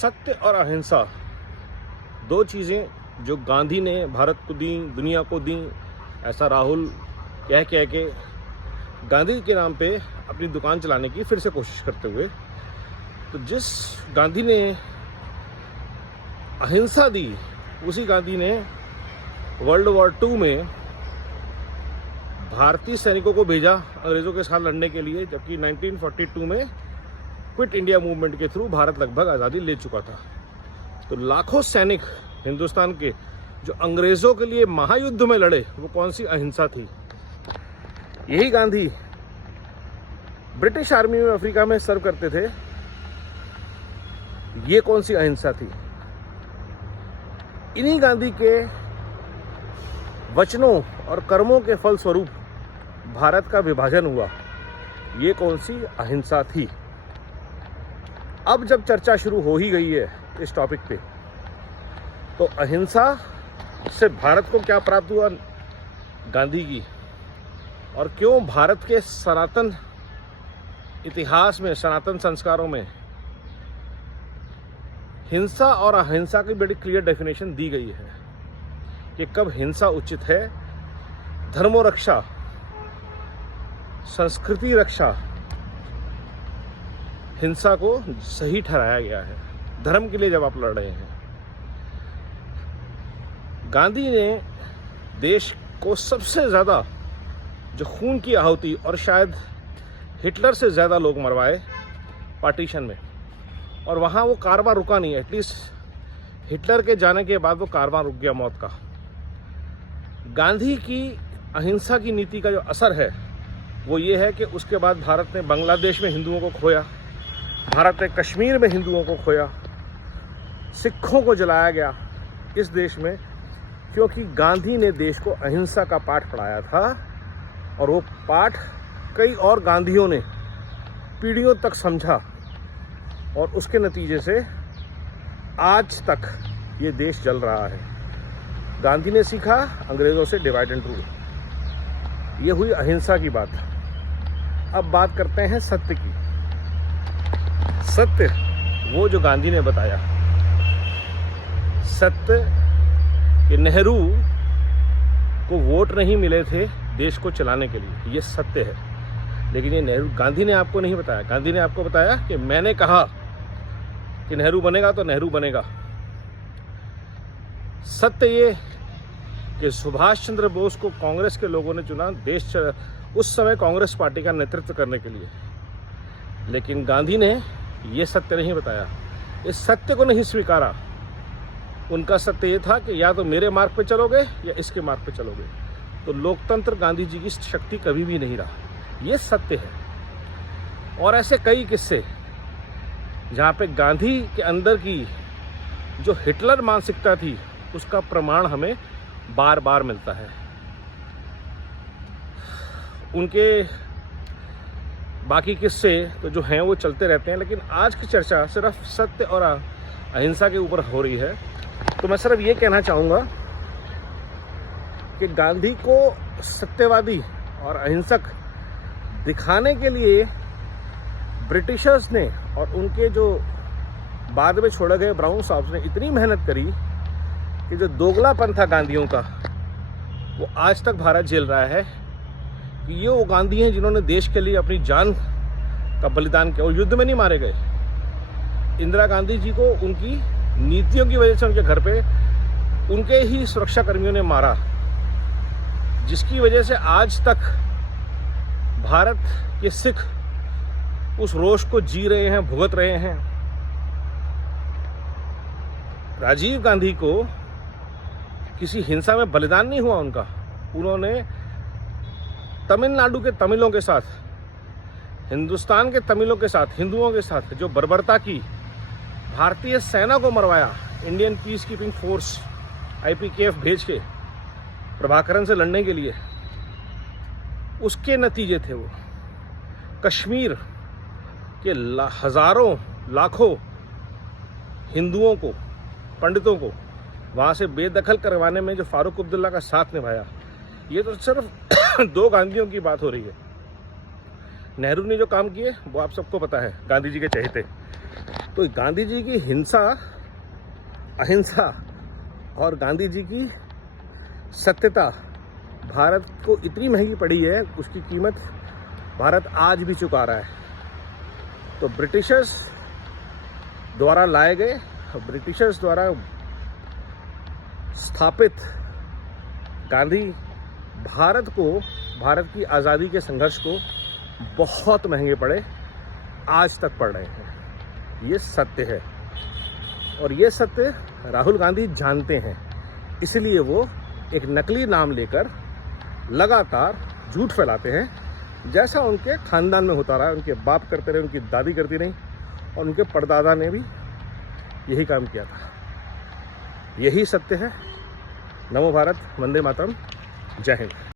सत्य और अहिंसा दो चीज़ें जो गांधी ने भारत को दी, दुनिया को दी, ऐसा राहुल कह के गांधी के नाम पे अपनी दुकान चलाने की फिर से कोशिश करते हुए, तो जिस गांधी ने अहिंसा दी उसी गांधी ने वर्ल्ड वॉर 2 में भारतीय सैनिकों को भेजा अंग्रेज़ों के साथ लड़ने के लिए, जबकि 1942 में क्विट इंडिया मूवमेंट के थ्रू भारत लगभग आज़ादी ले चुका था। तो लाखों सैनिक हिंदुस्तान के जो अंग्रेज़ों के लिए महायुद्ध में लड़े, वो कौन सी अहिंसा थी? यही गांधी ब्रिटिश आर्मी में अफ्रीका में सर्व करते थे, ये कौन सी अहिंसा थी? इन्हीं गांधी के वचनों और कर्मों के फलस्वरूप भारत का विभाजन हुआ, ये कौन सी अहिंसा थी? अब जब चर्चा शुरू हो ही गई है इस टॉपिक पे, तो अहिंसा से भारत को क्या प्राप्त हुआ गांधी की, और क्यों भारत के सनातन इतिहास में, सनातन संस्कारों में हिंसा और अहिंसा की बड़ी क्लियर डेफिनेशन दी गई है कि कब हिंसा उचित है, धर्मो रक्षा, संस्कृति रक्षा, हिंसा को सही ठहराया गया है धर्म के लिए जब आप लड़ रहे हैं। गांधी ने देश को सबसे ज़्यादा जो खून की आहुति, और शायद हिटलर से ज़्यादा लोग मरवाए पार्टीशन में, और वहाँ वो कारवां रुका नहीं। एटलीस्ट हिटलर के जाने के बाद वो कारवां रुक गया मौत का। गांधी की अहिंसा की नीति का जो असर है वो ये है कि उसके बाद भारत ने बांग्लादेश में हिंदुओं को खोया, भारत ने कश्मीर में हिंदुओं को खोया, सिखों को जलाया गया इस देश में, क्योंकि गांधी ने देश को अहिंसा का पाठ पढ़ाया था। और वो पाठ कई और गांधियों ने पीढ़ियों तक समझा, और उसके नतीजे से आज तक ये देश चल रहा है। गांधी ने सीखा अंग्रेज़ों से डिवाइड एंड रूल, ये हुई अहिंसा की बात। अब बात करते हैं सत्य की। सत्य वो जो गांधी ने बताया, सत्य कि नेहरू को वोट नहीं मिले थे देश को चलाने के लिए, ये सत्य है। लेकिन ये गांधी ने आपको नहीं बताया। गांधी ने आपको बताया कि मैंने कहा कि नेहरू बनेगा तो नेहरू बनेगा। सत्य ये कि सुभाष चंद्र बोस को कांग्रेस के लोगों ने चुना देश उस समय कांग्रेस पार्टी का नेतृत्व करने के लिए, लेकिन गांधी ने ये सत्य नहीं बताया, इस सत्य को नहीं स्वीकारा। उनका सत्य ये था कि या तो मेरे मार्ग पे चलोगे या इसके मार्ग पे चलोगे। तो लोकतंत्र गांधी जी की शक्ति कभी भी नहीं रहा, ये सत्य है। और ऐसे कई किस्से जहाँ पे गांधी के अंदर की जो हिटलर मानसिकता थी उसका प्रमाण हमें बार बार मिलता है। उनके बाकी किस्से तो जो हैं वो चलते रहते हैं, लेकिन आज की चर्चा सिर्फ सत्य और अहिंसा के ऊपर हो रही है। तो मैं सिर्फ ये कहना चाहूँगा कि गांधी को सत्यवादी और अहिंसक दिखाने के लिए ब्रिटिशर्स ने और उनके जो बाद में छोड़े गए ब्राउन साहब ने इतनी मेहनत करी कि जो दोगलापन था गांधियों का, वो आज तक भारत झेल रहा है। कि ये वो गांधी हैं जिन्होंने देश के लिए अपनी जान का बलिदान किया और युद्ध में नहीं मारे गए। इंदिरा गांधी जी को उनकी नीतियों की वजह से उनके घर पे उनके ही सुरक्षा कर्मियों ने मारा, जिसकी वजह से आज तक भारत के सिख उस रोष को जी रहे हैं, भुगत रहे हैं। राजीव गांधी को किसी हिंसा में बलिदान नहीं हुआ उनका। उन्होंने तमिलनाडु के तमिलों के साथ, हिंदुस्तान के तमिलों के साथ, हिंदुओं के साथ जो बर्बरता की, भारतीय सेना को मरवाया, Indian peace keeping force IPKF भेज के प्रभाकरन से लड़ने के लिए, उसके नतीजे थे वो। कश्मीर के हजारों लाखों हिंदुओं को, पंडितों को वहाँ से बेदखल करवाने में जो फारूक अब्दुल्ला का साथ निभाया, ये तो सिर्फ दो गांधियों की बात हो रही है। नेहरू ने जो काम किए वो आप सबको पता है, गांधी जी के चहेते। तो तो गांधी जी की हिंसा, अहिंसा और गांधी जी की सत्यता भारत को इतनी महंगी पड़ी है, उसकी कीमत भारत आज भी चुका रहा है। तो ब्रिटिशर्स द्वारा लाए गए, ब्रिटिशर्स द्वारा स्थापित गांधी भारत को, भारत की आज़ादी के संघर्ष को बहुत महंगे पड़े, आज तक पड़ रहे हैं। ये सत्य है और ये सत्य राहुल गांधी जानते हैं, इसलिए वो एक नकली नाम लेकर लगातार झूठ फैलाते हैं, जैसा उनके खानदान में होता रहा है। उनके बाप करते रहे, उनकी दादी करती रही और उनके परदादा ने भी यही काम किया था। यही सत्य है। नमो भारत, वंदे मातरम, जय हिंद।